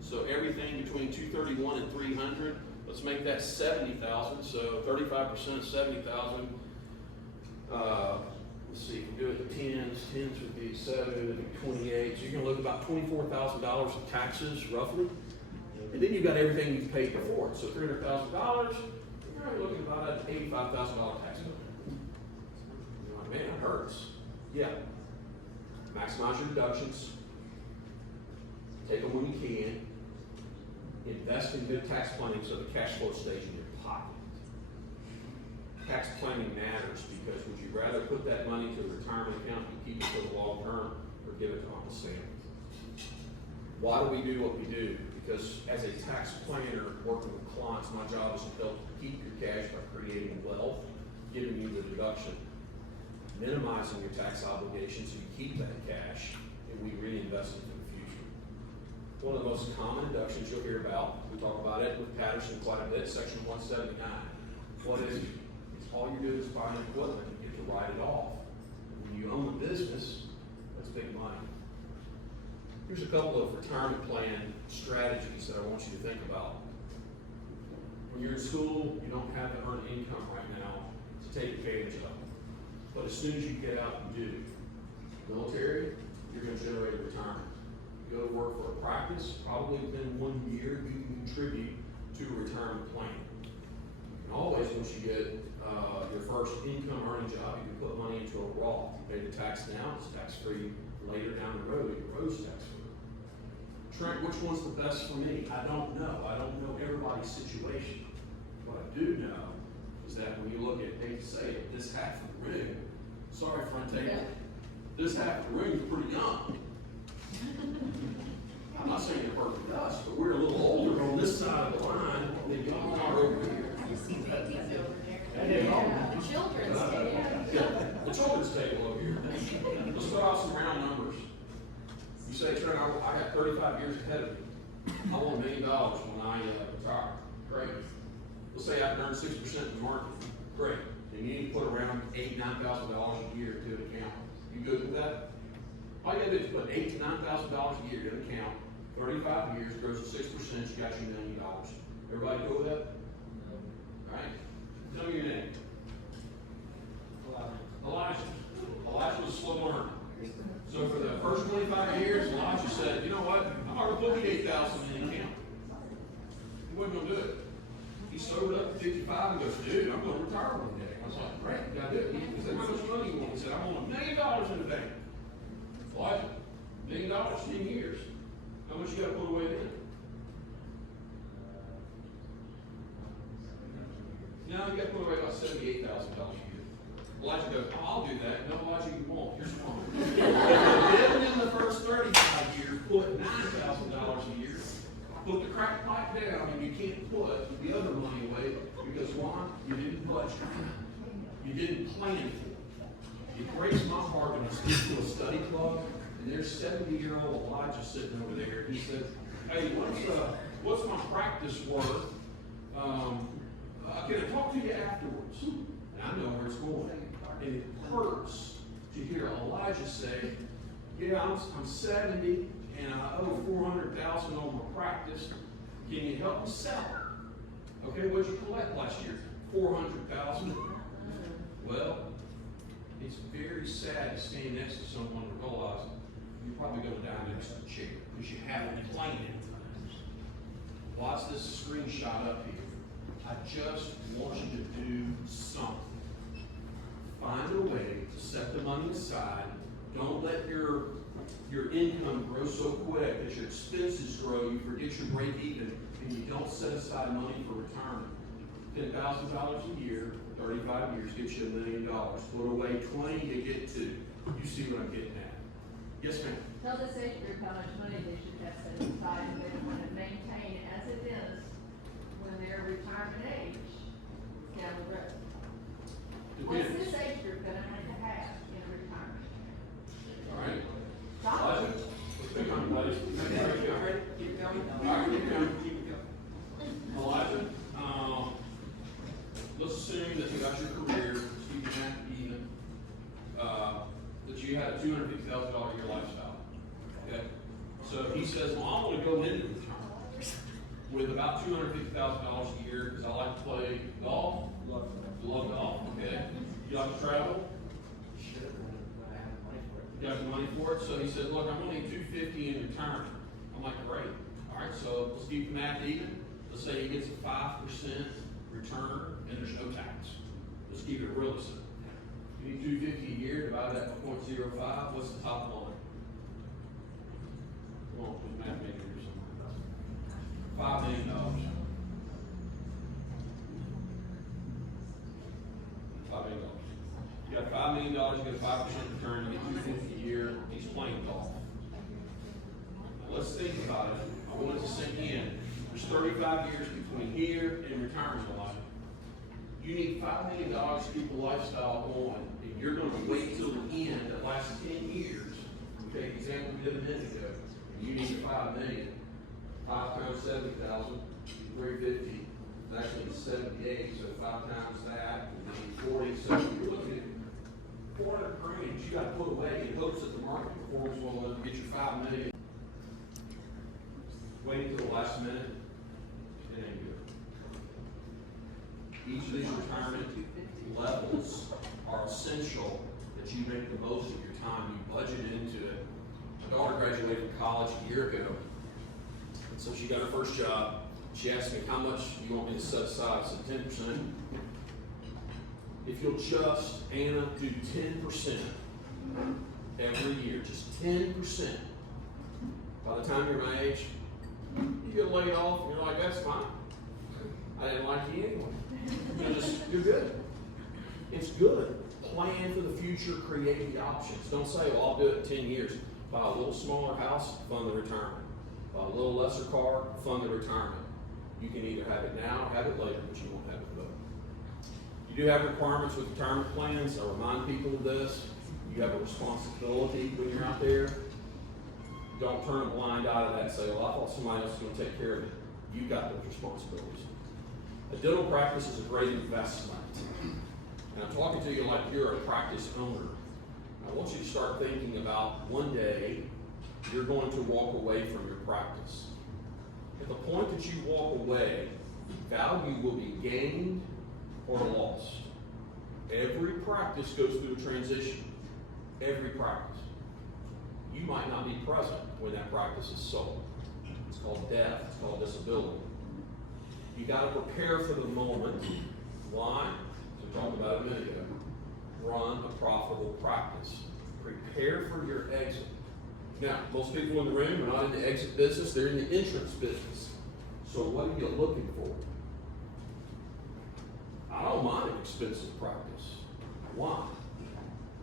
So everything between 231 and 300, let's make that 70,000. So 35% of 70,000. Let's see, if we do it in tens, tens would be 7, it'd be 28. So you're gonna look about $24,000 of taxes roughly. And then you've got everything you've paid before. So $300,000, you're only looking about an $85,000 tax bill. You're like, man, it hurts. Yeah. Maximize your deductions. Take them when you can. Invest in good tax planning so the cash flow stays in your pocket. Tax planning matters because would you rather put that money to the retirement account and keep it for the long term, or give it to Uncle Sam? Why do we do what we do? Because as a tax planner working with clients, my job is to help keep your cash by creating wealth, giving you the deduction, minimizing your tax obligations so you keep that cash, and we reinvest it for the future. One of the most common deductions you'll hear about, we talk about it with Patterson quite a bit, Section 179. What is it? It's all you do is buy an equipment and get to write it off. When you own the business, that's big money. Here's a couple of retirement plan strategies that I want you to think about. When you're in school, you don't have to earn income right now to take advantage of it. But as soon as you get out and do, military, you're going to generate a retirement. You go to work for a practice, probably within 1 year, you can contribute to a retirement plan. And always, once you get your first income earning job, you can put money into a Roth. You pay the tax now, it's tax free. Later down the road, your road's tax free. Trent, which one's the best for me? I don't know. I don't know everybody's situation. What I do know is that when you look at, hate to say it, this half of the room, sorry, front table, this half of the room is pretty young. I'm not saying you're perfect us, but we're a little older on this side of the line than y'all are over here. Children's table. Yeah, the children's table over here. Let's throw out some round numbers. You say, Trent, I got 35 years ahead of me. I want $1 million when I retire. Great. Let's say I earn 6% in the market. Great. And you need to put around $8,000 to $9,000 a year to an account. You good with that? All you gotta do is put $8,000 to $9,000 a year to an account. 35 years, grows to 6%, you got your $1 million. Everybody cool with that? All right. Tell me your name. Elijah. Elijah was a slow learner. So for the first 25 years, Elijah said, you know what? I'm not going to put the $8,000 in the account. He wasn't going to do it. He sobered up at 55 and goes, dude, I'm going to retire one day. I was like, great, you got to do it. He said, how much money you want? He said, I want $1 million in the bank. Elijah, $1 million, 10 years. How much you got to put away then? Now you got to put away about $78,000 a year. Elijah goes, oh, I'll do that. No, Elijah, you won't. You're smart. Then in the first 35 years, put $9,000 a year. Put the crack pipe down, and you can't put the other money away because why? You didn't budget. You didn't plan for it. It breaks my heart when I speak to a study club, and there's 70-year-old Elijah sitting over there. He said, hey, what's my practice worth? Can I talk to you afterwards? And I know where it's going. And it hurts to hear Elijah say, yeah, I'm 70 and I owe $400,000 on my practice. Can you help me sell it? Okay, what'd you collect last year? $400,000. Well, it's very sad to stand next to someone and realize you're probably going to die next to the chair because you haven't planned it. Watch this screenshot up here. I just want you to do something. Find a way to set the money aside. Don't let your income grow so quick that your expenses grow, you forget your break even, and you don't set aside money for retirement. $10,000 a year for 35 years gets you $1 million. Put away 20, you get 2. You see what I'm getting at? Yes, ma'am. Tell this age group how much money they should have set aside and they want to maintain as it is when they're retirement age down the road. What's Depends. this age group gonna have in retirement? All right. Stop. Elijah, let's pick on Elijah. Keep it going. All right, keep it going. Elijah, let's assume that throughout your career, Steve Mack even, that you had a $250,000 a year lifestyle. Okay? So he says, well, I'm gonna go into retirement with about $250,000 a year because I like to play golf. Love golf, okay? You like to travel? You got the money for it? So he said, look, I'm gonna need $250 in retirement. I'm like, great. All right, so let's keep the math even. Let's say he gets a 5% return and there's no tax. Let's keep it real simple. You need $250 a year, divide that by 0.05, what's the top line? Come on, there's math maker here somewhere. $5 million. $5 million. You got $5 million, you get a 5% return, you get $250 a year, he's playing golf. Now let's think about it. I want it to sink in. There's 35 years between here and retirement life. You need $5 million to keep the lifestyle going, and you're going to wait till the end, the last 10 years. We take the example we did a minute ago. You need $5 million. 5 times 70,000, 350. It's actually 78, so 5 times that would be 40. So you're looking at 400 grand you got to put away in hopes that the market performs well enough to get your $5 million. Wait until the last minute, it ain't good. Each of these retirement levels are essential that you make the most of your time. You budget into it. My daughter graduated from college a year ago, and so she got her first job. She asked me, how much do you want me to set aside? I said 10%. If you'll just, Anna, do 10% every year, just 10%. By the time you're my age, you get laid off, and you're like, that's fine. I didn't like you anyway. You're good. It's good. Plan for the future, create the options. Don't say, well, I'll do it in 10 years. Buy a little smaller house, fund the retirement. Buy a little lesser car, fund the retirement. You can either have it now or have it later, but you won't have it both. You do have requirements with retirement plans. I remind people of this. You have a responsibility when you're out there. Don't turn a blind eye to that and say, well, I thought somebody else was going to take care of it. You've got those responsibilities. A dental practice is a great investment. And I'm talking to you like you're a practice owner. I want you to start thinking about one day you're going to walk away from your practice. At the point that you walk away, value will be gained or lost. Every practice goes through a transition. Every practice. You might not be present when that practice is sold. It's called death. It's called disability. You got to prepare for the moment. Why? As we talked about a minute ago. Run a profitable practice. Prepare for your exit. Now, most people in the room are not in the exit business. They're in the entrance business. So what are you looking for? I don't mind an expensive practice. Why?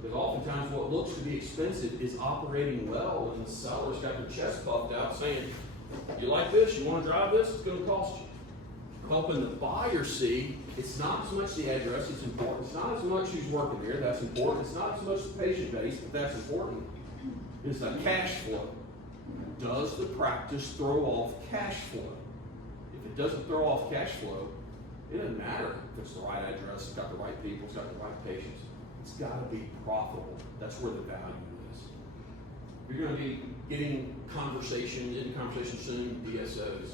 Because oftentimes what looks to be expensive is operating well, and the seller's got their chest puffed out saying, you like this? You want to drive this? It's going to cost you. Helping the buyer see it's not as much the address, it's important. It's not as much who's working there, that's important. It's not as much the patient base, but that's important. It's the cash flow. Does the practice throw off cash flow? If it doesn't throw off cash flow, it doesn't matter if it's the right address, it's got the right people, it's got the right patients. It's got to be profitable. That's where the value is. You're going to be getting into conversation soon, DSOs.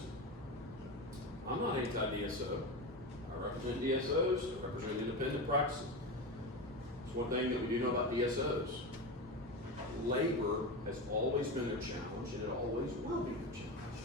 I'm not anti-DSO. I represent DSOs, I represent independent practices. It's one thing that we do know about DSOs. Labor has always been their challenge, and it always will be their challenge.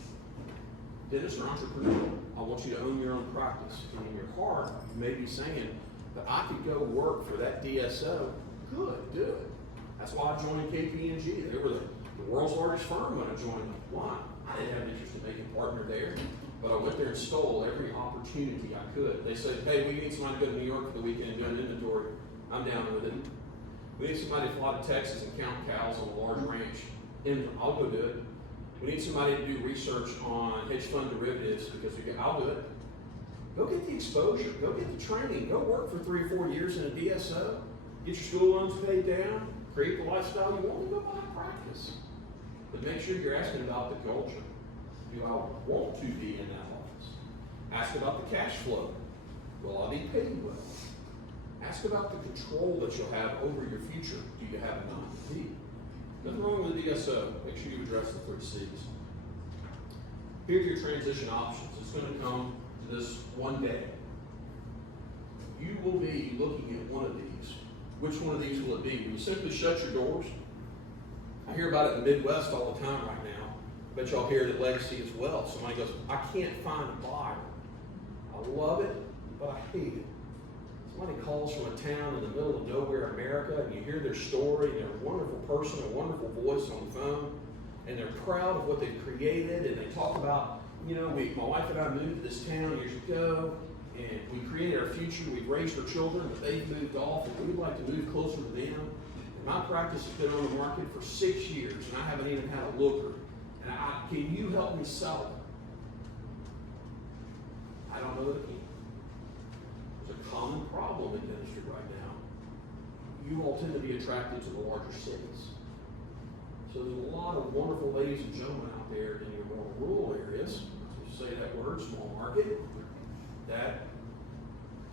Dentists are entrepreneurial. I want you to own your own practice. And in your heart, you may be saying that I could go work for that DSO. Good, do it. That's why I joined KPMG. They were the world's largest firm when I joined them. Why? I didn't have an interest in making partner there. but I went there and stole every opportunity I could. They said, hey, we need somebody to go to New York for the weekend and do an inventory. I'm down with it. We need somebody to fly to Texas and count cows on a large ranch. And I'll go do it. We need somebody to do research on hedge fund derivatives because I'll do it. Go get the exposure. Go get the training. Go work for 3 or 4 years in a DSO. Get your school loans paid down. Create the lifestyle you want, and go buy practice. But make sure you're asking about the culture. Do I want to be in that office? Ask about the cash flow. Will I be paid well? Ask about the control that you'll have over your future. Do you have a non-compete? Nothing wrong with the DSO. Make sure you address the 3 C's. Here are your transition options. It's going to come to this one day. You will be looking at one of these. Which one of these will it be? Will you simply shut your doors? I hear about it in the Midwest all the time right now. I bet y'all hear it at Legacy as well. Somebody goes, I can't find a buyer. I love it, but I hate it. Somebody calls from a town in the middle of nowhere, America, and you hear their story, and they're a wonderful person, a wonderful voice on the phone, and they're proud of what they've created, and they talk about, my wife and I moved to this town years ago, and we created our future, we've raised our children, but they've moved off, and we'd like to move closer to them. And my practice has been on the market for 6 years, and I haven't even had a looker. And can you help me sell it? I don't know that I can. There's a common problem in dentistry right now. You all tend to be attracted to the larger cities. So there's a lot of wonderful ladies and gentlemen out there in your more rural areas, to say that word, small market, that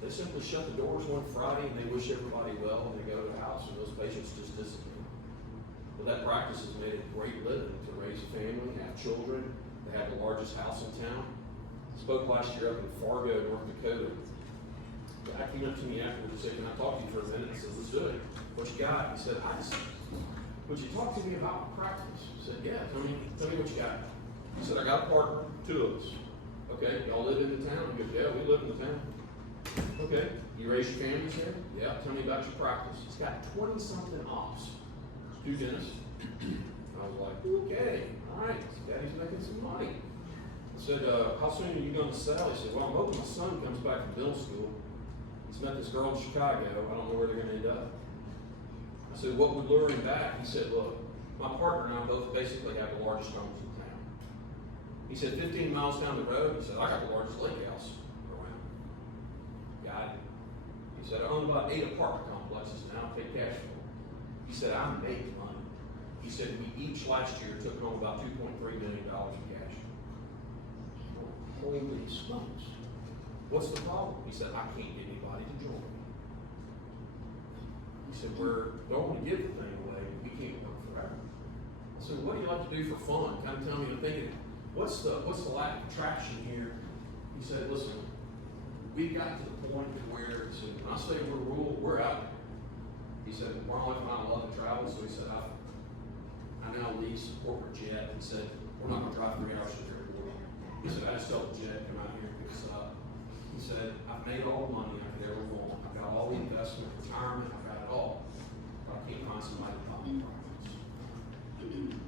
they simply shut the doors one Friday and they wish everybody well and they go to the house and those patients just disappear. Well, that practice has made a great living to raise a family, have children. They have the largest house in town. I spoke last year up in Fargo, North Dakota. The guy came up to me afterwards and said, can I talk to you for a minute? I said, let's do it. What you got? He said, would you talk to me about practice? I said, yeah, tell me what you got. He said, I got a partner, 2 of us. Okay, y'all live in the town? He goes, yeah, we live in the town. Okay, you raise your families here? Yeah, tell me about your practice. He's got 20-something ops. 2 dentists. I was like, okay, all right, daddy's making some money. I said, how soon are you going to sell? He said, well, I'm hoping my son comes back from dental school. He's met this girl in Chicago. I don't know where they're going to end up. I said, what would lure him back? He said, look, my partner and I both basically have the largest homes in town. He said, 15 miles down the road, he said, I got the largest lake house around. Got it. He said, I own about 8 apartment complexes now, pay cash for them. He said, I make money. He said, we each last year took home about $2.3 million in cash. Holy smokes. What's the problem? He said, I can't get anybody to join me. He said, we don't want to give the thing away, we can't work forever. I said, what do you like to do for fun? Kind of tell me, I'm thinking, what's the lack of traction here? He said, listen, we got to the point where, he said, when I say we're rural, we're out there. He said, my wife and I love to travel, so he said, I now lease a corporate jet. He said, we're not going to drive 3 hours to the airport. He said, I just tell the jet, come out here and pick us up. He said, I've made all the money I could ever want. I've got all the investment, retirement, I've got it all. But I can't find somebody to buy my practice.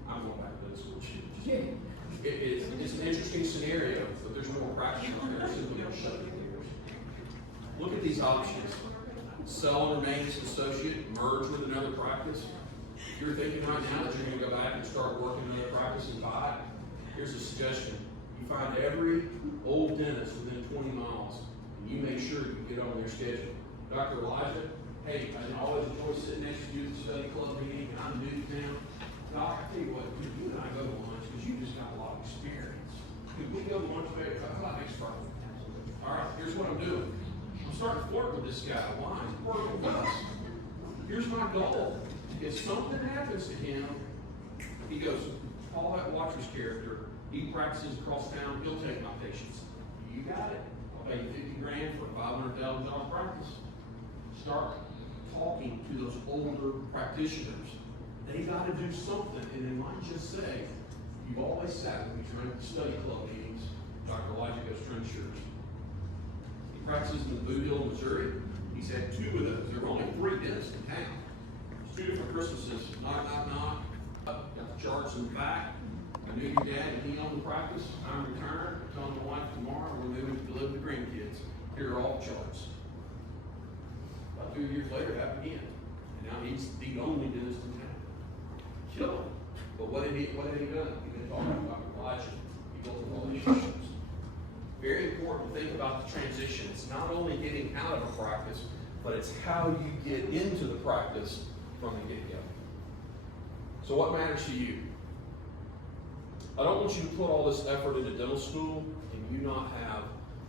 I'm going back to those school shoes. It's an interesting scenario, but there's more practice out there. Simply don't shut the doors. Look at these options. Sell and remain as an associate, merge with another practice. If you're thinking right now that you're going to go back and start working another practice and buy it, here's a suggestion. You find every old dentist within 20 miles, and you make sure you get on their schedule. Dr. Elijah, hey, I always enjoy sitting next to you at the study club meeting, and I'm new to town. Doc, I tell you what, you and I go to lunch because you just got a lot of experience. Could we go to lunch today? How about next Friday? All right, here's what I'm doing. I'm starting to flirt with this guy. Why? He's flirting with us. Here's my goal. If something happens to him, he goes, Paul that Watcher's character, he practices across town, he'll take my patients. You got it. I'll pay you $50 grand for a $500,000 practice. Start talking to those older practitioners. They got to do something, and they might just say, you've always sat with me during the study club meetings. Dr. Elijah goes, Trenchers. He practices in Boot Hill, Missouri. He's had 2 of those. There were only 3 dentists in town. 2 different Christmases. Knock, knock, knock. Got the charts in the back. I knew your dad and he owned the practice. I'm retired. I'm telling my wife tomorrow we're moving to live with the grandkids. Here are all the charts. About 2 years later, it happened again. And now he's the only dentist in town. Kill him. But what had he done? He'd been talking about Elijah. He built relationships. Very important to think about the transition. It's not only getting out of a practice, but it's how you get into the practice from the get-go. So what matters to you? I don't want you to put all this effort into dental school and you not have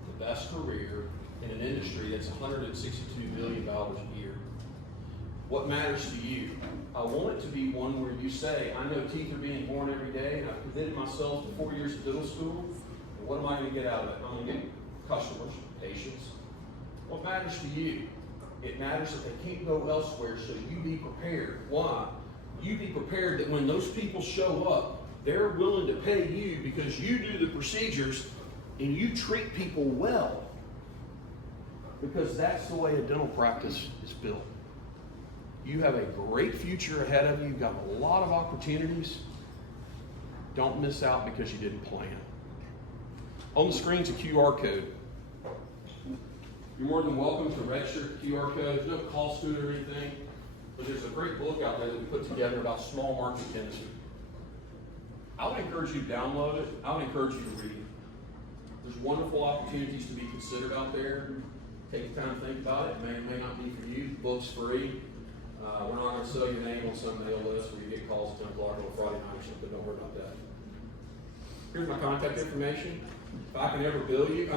the best career in an industry that's $162 billion a year. What matters to you? I want it to be one where you say, I know teeth are being born every day, and I've committed myself to 4 years of dental school, and what am I going to get out of it? I'm going to get customers, patients. What matters to you? It matters that they can't go elsewhere, so you be prepared. Why? You be prepared that when those people show up, they're willing to pay you because you do the procedures and you treat people well. Because that's the way a dental practice is built. You have a great future ahead of you. You've got a lot of opportunities. Don't miss out because you didn't plan. On the screen's a QR code. You're more than welcome to register QR code. There's no cost to it or anything, but there's a great book out there that we put together about small market dentistry. I would encourage you to download it. I would encourage you to read it. There's wonderful opportunities to be considered out there. Take the time to think about it. It may or may not be for you. The book's free. We're not going to sell your name on some mail list where you get calls at 10 o'clock on a Friday night or something. Don't worry about that. Here's my contact information. If I can ever help you,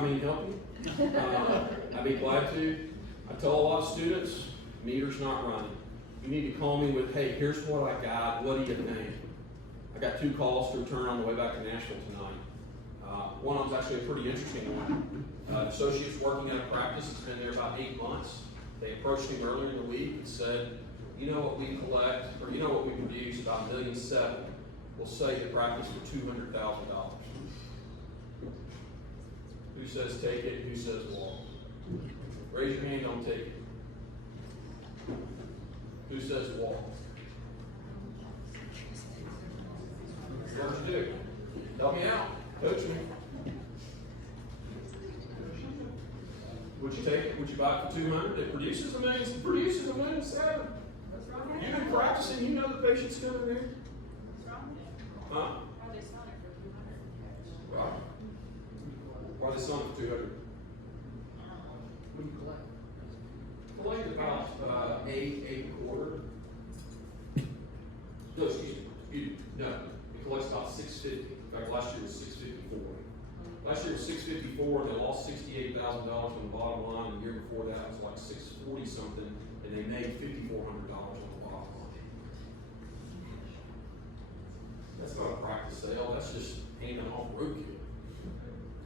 I'd be glad to. I tell a lot of students, meter's not running. You need to call me with, hey, here's what I got. What do you think? I got 2 calls to return on the way back to Nashville tonight. One of them's actually a pretty interesting one. Associate's working at a practice. It's been there about 8 months. They approached him earlier in the week and said, you know what we collect, or you know what we produce, about $1.7 million. We'll sell the practice for $200,000. Who says take it? Who says walk? Raise your hand, don't take it. Who says walk? What you do? Help me out. Coach me. Would you take it? Would you buy it for $200,000? It produces $1.7 million. It produces $1.7 million. You've been practicing. You know the patient's coming there. Huh? Are they selling it for 200? Right. Why are they selling it for $200,000? What do you collect? Collect about $8.25. No, excuse me. No, it collects about $650. In fact, last year was $654. Last year was $654, and they lost $68,000 on the bottom line. And the year before that was like $640 something, and they made $5,400 on the bottom line. That's not a practice sale. That's just handing off roadkill.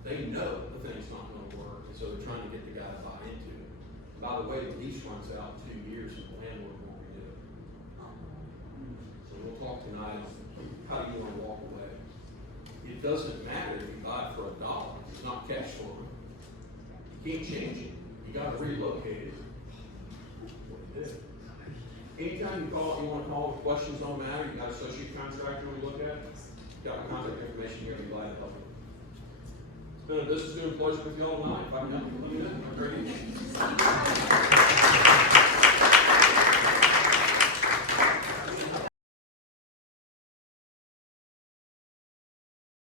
They know the thing's not going to work, and so they're trying to get the guy to buy into it. By the way, the lease runs out in 2 years, and the landlord won't renew it. So we'll talk tonight on how do you want to walk away. It doesn't matter if you buy it for $1. It's not cash flow. You can't change it. You got to relocate it. That's what you did. Anytime you want to call with questions on the matter, you got an associate contractor we look at, you got my contact information here, I'd be glad to help you. It's been a business doing pleasure with you all tonight. If I can help you, let me know. Have a great evening.